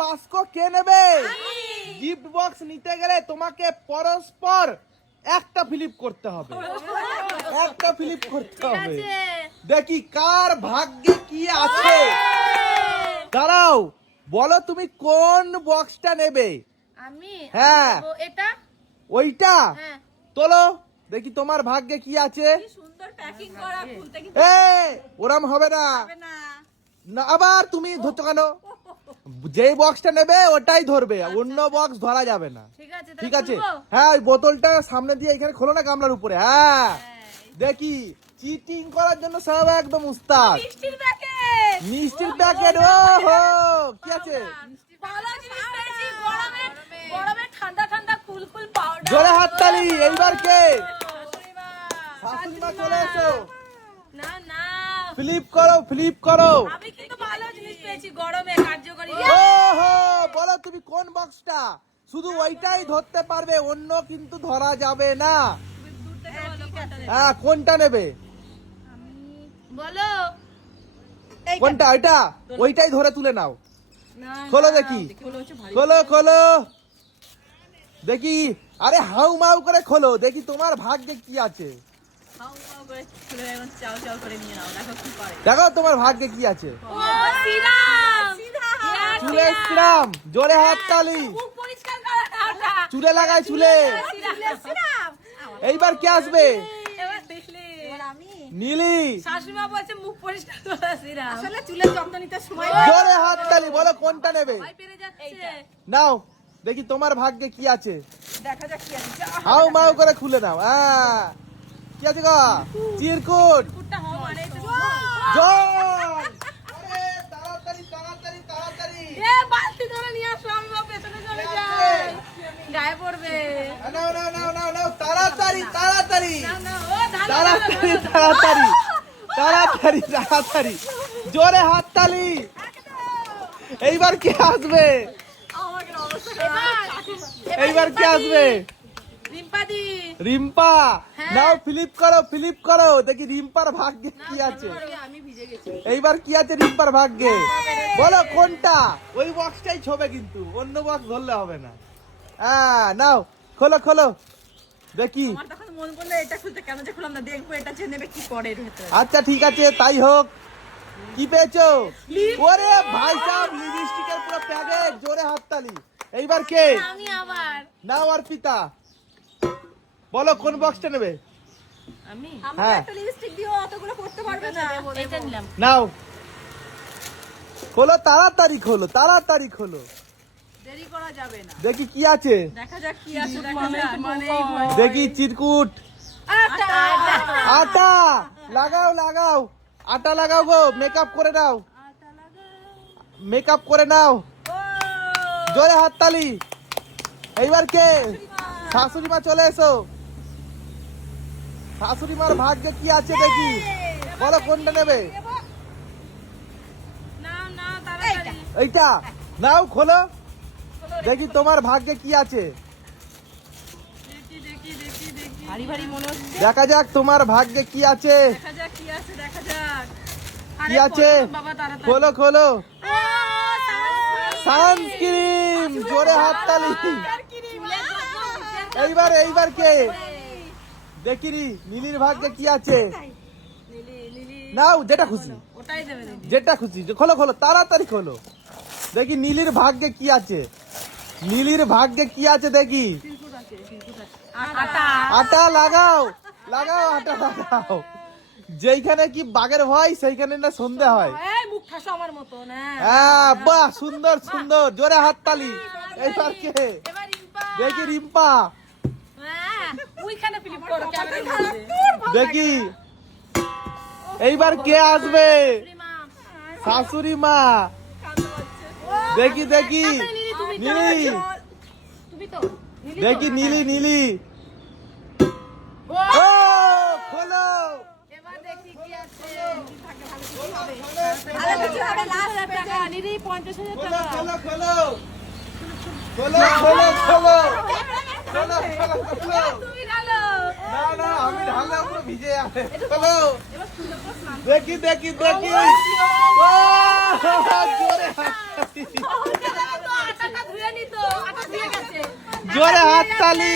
বাস্ক কে নেবে? Gift box নিতে গেলে তোমাকে পরস্পর একটা ফ্লিপ করতে হবে, একটা ফ্লিপ করতে হবে। দেখি কার ভাগ্যে কি আছে। দাঁড়াও, বলো তুমি কোন বক্সটা নেবে? আমি হ্যাঁ এটা ওইটা হ্যাঁ তোলো, দেখি তোমার ভাগ্যে কি আছে। কি সুন্দর প্যাকিং করা, খুলতে কি ওরম হবে না না। না, আবার তুমি ধরছো কেন? যেই বক্সটা নেবে ওটাই ধরবে, অন্য বক্স ধরা যাবে না। ঠিক আছে ঠিক আছে, হ্যাঁ ওই বোতলটা সামনে দিয়ে এখানে খোলো না, গামলার উপরে। হ্যাঁ দেখি, চিটিং করার জন্য সব একদম উস্তাদ। মিষ্টির প্যাকেট, মিষ্টির প্যাকেট। ও হো, কি আছে? ভালো জিনিস পেয়েছি, গরমে গরমে ঠান্ডা ঠান্ডা কুলকুল পাউডার। জোরে হাততালি। এইবার কে? শাশুড়ি মা চলে এসো। না না, ফ্লিপ করো, ফ্লিপ করো। আমি কিন্তু ভালো জিনিস পেয়েছি, গরমে কার্যকরী। ও হো, বলো তুমি কোন বক্সটা? শুধু ওইটাই ধরতে পারবে, অন্য কিন্তু ধরা যাবে না। হ্যাঁ কোনটা নেবে? বলো কোনটা? ওইটা, ওইটাই ধরে তুলে নাও। খোলো দেখি, খোলো খোলো দেখি। আরে হাউ মাউ করে খোলো, দেখি তোমার ভাগ্যে কি আছে। দেখো তোমার ভাগ্যে কি আছে। ও সিরাম, চুলে সিরাম। জোরে হাততালি। মুখ পরিষ্কার করা ওটা। চুলে লাগায়, চুলে। সিরাম। এইবার কে আসবে? এবার দেখলে নীলি। শাশুড়িমা বলছে মুখ পরিষ্কার করা সিরাম। আসলে চুলের যত্ন নিতে সময় জোরে হাততালি। বলো কোনটা নেবে? ভয় পেরে যাচ্ছে। নাও দেখি তোমার ভাগ্যে কি আছে। দেখা যাক কি আছে। হাউ মাউ করে খুলে নাও। হ্যাঁ কি আছে গো? চিরকুট। কুটটা হওয়া মানে তো জল। আরে তাড়াতাড়ি তাড়াতাড়ি তাড়াতাড়ি। এ বালতি ধরে নিয়ে আসো, আমি বা পেছনে চলে যাই, গায়ে পড়বে। নাও নাও নাও নাও নাও, তাড়াতাড়ি তাড়াতাড়ি না না, ও ধান তাড়াতাড়ি তাড়াতাড়ি তাড়াতাড়ি তাড়াতাড়ি। জোরে হাততালি। এইবার কে আসবে? এইবার কে আসবে? রিম্পাদি। রিম্পা। নাও ফ্লিপ করো, ফ্লিপ করো, দেখি রিম্পার ভাগ্যে কি আছে। আমি ভিজে গেছি। এইবার কি আছে রিম্পার ভাগ্যে? বলো কোনটা? ওই বক্সটাই ছবে, কিন্তু অন্য বক্স ধরলে হবে না। হ্যাঁ নাও, খোলো খোলো দেখি। আমার তখন মন করলো এটা খুলতে, কেন যে খুললাম না, দেখবো এটা যে নেবে কি করে এর ভিতরে। আচ্ছা ঠিক আছে, তাই হোক। কি পেয়েছো? ওরে ভাই সাহেব, লিপস্টিকের পুরো প্যাকেট। জোরে হাততালি। এইবার কে? আমি আবার নাও আর পিতা, বলো কোন বক্সটা নেবে? আমি হ্যাঁ একটা লিপস্টিক দিও, অতগুলো করতে পারবে না। এটা নিলাম। নাও খোলো, তাড়াতাড়ি খোলো, তাড়াতাড়ি খোলো। দেরি করা যাবে না। দেখি কি আছে। দেখা যাক কি আছে, দেখা যাক। মানে দেখি চিরকুট। আটা লাগাও লাগাও, আটা লাগাও গো, মেকআপ করে নাও, মেকআপ করে নাও। জোরে হাততালি। এইবার কে? শাশুড়ি মা চলে এসো। শাশুড়ি মার ভাগ্যে কি আছে দেখি, বলো কোনটা নেবে? না না, তাড়াতাড়ি। এইটা নাও, খোলো দেখি তোমার ভাগ্যে কি আছে। দেখি দেখি দেখি দেখি, ভারী ভারী মনে হচ্ছে। দেখা যাক তোমার ভাগ্যে কি আছে। দেখা যাক কি আছে, দেখা যাক কি আছে? বাবা তাড়াতাড়ি। খোলো খোলো। ও সানস্ক্রিন। জোরে হাততালি। এইবার এইবার কে? দেখি নি নীলির ভাগ্যে কি আছে। লিলি লিলি, নাও যেটা খুশি, ওটাই দেবে দিদি। যেটা খুশি। খোলো খোলো, তাড়াতাড়ি খোলো, দেখি নীলির ভাগ্যে কি আছে। নীলির ভাগ্যে কি আছে দেখি। আটা। আটা লাগাও লাগাও, আটা লাগাও। যেইখানে কি বাঘের ভয় সেইখানে না সন্ধে হয়। এই মুখ ঠাসা আমার মতো না। হ্যাঁ বাহ, সুন্দর সুন্দর। জোরে হাততালি। এইবার কে? এবার রিম্পা। দেখি রিম্পা। হ্যাঁ, ওইখানে ফ্লিপ করো, ক্যামেরার মধ্যে। দেখি এইবার কে আসবে? রিমা, শাশুড়ি মা। দেখি দেখি নীলি, তুমি তো দেখি নীলি নীলি। ও খোলো। এবার দেখি কি আছে। আরে কিছু হবে, লাস্ট টাকা নিদি 50,000 খোলো টাকা। খোলো খোলো খোলো খোলো খোলো খোলো খোলো খোলো। তুমি ঢালো। না না, আমি ঢাললে পুরো ভিজে যাবে। খোলো দেখি দেখি দেখি। ও জোরে হাততালি। জোরে হাততালি।